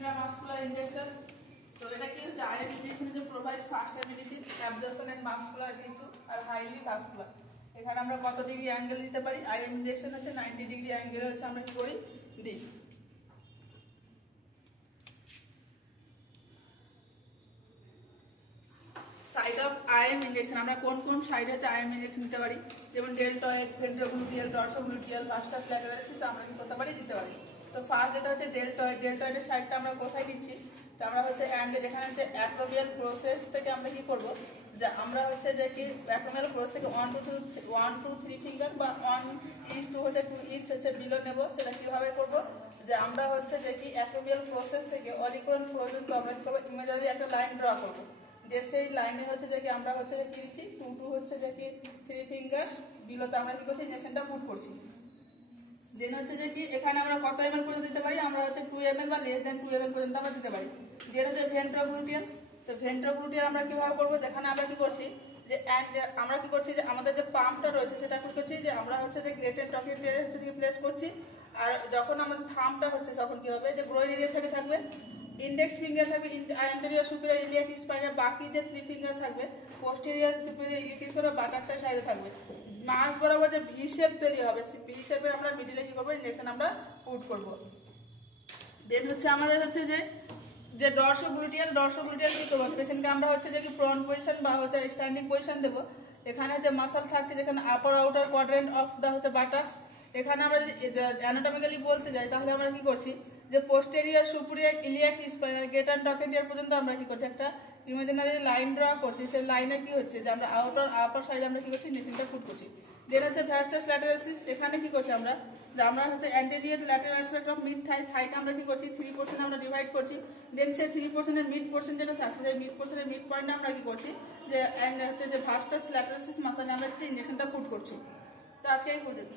intramuscular injection. তো এটা কি হচ্ছে আইএম ইনজেকশন যে provide faster medicine absorption and muscular tissue আর হাইলি ভাস্কুলার। এখানে আমরা কত ডিগ্রি অ্যাঙ্গেল দিতে পারি? আইএম ইনজেকশন হচ্ছে 90 ডিগ্রি অ্যাঙ্গেলে হচ্ছে আমরা কি করি দিই। সাইড অফ আইএম ইনজেকশন আমরা কোন কোন সাইড হচ্ছে আইএম ইনজেকশন দিতে পারি? যেমন ডেল্টয়েড, ভেন্ট্রোগ্লুটিয়াল, ডরসোগ্লুটিয়াল, ভাস্টাস ল্যাটেরালিস আমরা কি করতে পারি দিতে পারি। তো ফার্স্ট যেটা হচ্ছে ডেল্টয়েড, ডেল্টয়েডের সাইডটা আমরা কোথায় দিচ্ছি? তো আমরা হচ্ছে অ্যান্ড যেখানে হচ্ছে অ্যাক্রোবিয়াল প্রসেস থেকে আমরা কি করব, যে আমরা হচ্ছে যে কি অ্যাক্রোবিয়াল প্রসেস থেকে 1 to 3 ফিঙ্গার বা 1:2 হচ্ছে 2 ইঞ্চ হচ্ছে বিলো নেব। সেটা কিভাবে করব, যে আমরা হচ্ছে যে কি অ্যাক্রোবিয়াল প্রসেস থেকে অলিকরণ পর্যন্ত আমরা কি করব, ইমেজারি একটা লাইন ড্র করব। যে সেই লাইনে হচ্ছে যে কি আমরা হচ্ছে যে কি দিচ্ছি 2 হচ্ছে যে কি 3 ফিঙ্গার্স বিলোতে আমরা কি করছি ইনজেকশনটা পুট করছি। দেন হচ্ছে যে কি এখানে আমরা কত এমএল পর্যন্ত দিতে পারি? আমরা হচ্ছে 2 ml বা লেস দেন 2 ml পর্যন্ত আমরা দিতে পারি। দেন হচ্ছে ভেন্ট্রোগ্লুটিয়াল। তো ভেন্ট্রোগ্লুটিয়াল আমরা কিভাবে করবো, যেখানে আমরা কি করছি যে আমরা কি করছি যে আমাদের যে পাম্পটা রয়েছে সেটা কি করছি যে আমরা হচ্ছে যে গ্রেটেড টকিটের হচ্ছে কি প্লেস করছি। আর যখন আমাদের থাম্বটা হচ্ছে তখন কি হবে, যে গ্রোইন এরিয়ার সাইডে থাকবে, ইন্ডেক্স ফিঙ্গার থাকবে অ্যান্টেরিয়র সুপিরিয়র ইলিয়াক স্পাইনার, বাকি যে 3 ফিঙ্গার থাকবে পোস্টেরিয়র সুপিরিয়র ইলিয়াক স্পাইনার বাটাক্সের সাইডে থাকবে। মাস বরাবর যে ভি শেপ তৈরি হবে, সেই ভি শেপের আমরা মিডিলে কি করবো ইনজেকশন আমরা পুট করব। দেন হচ্ছে আমাদের হচ্ছে যে ডরসোগ্লুটিয়াল কি করবো, পেশেন্টকে আমরা হচ্ছে যে কি প্রন পজিশন বা হচ্ছে স্ট্যান্ডিং পজিশন দেবো। এখানে যে মাসল থাকছে যেখানে আপার আউটার কোয়াড্রেন্ট অফ দা হচ্ছে বাটাক্স, এখানে আমরা যদি অ্যানাটমিক্যালি বলতে যাই তাহলে আমরা কি করছি যে পোস্টেরিয়র সুপিরিয়র ইলিয়াক স্পাইনার গ্রেটার টকেটিয়ার পর্যন্ত আমরা কি করছি একটা ইমাজিনারি লাইন ড্র করছি। সেই লাইনে কি হচ্ছে যে আমরা আপার সাইডে আমরা কি করছি ইনজেকশনটা পুট করছি। দেন হচ্ছে ভাস্টাস ল্যাটেরালিস, এখানে কি করছি আমরা যে আমরা হচ্ছে anterior lateral aspect of mid থাইকে আমরা কি করছি 3 পোর্শনে আমরা ডিভাইড করছি। দেন সেই 3 পোর্শনের মিড পোর্শন যেটা থাকছে সেই মিড পোর্শনের মিড পয়েন্টে আমরা কি করছি যে হচ্ছে যে ভাস্টাস ল্যাটেরালিস মাসলে আমরা হচ্ছে ইনজেকশনটা পুট করছি। তো আজকে এই পর্যন্ত।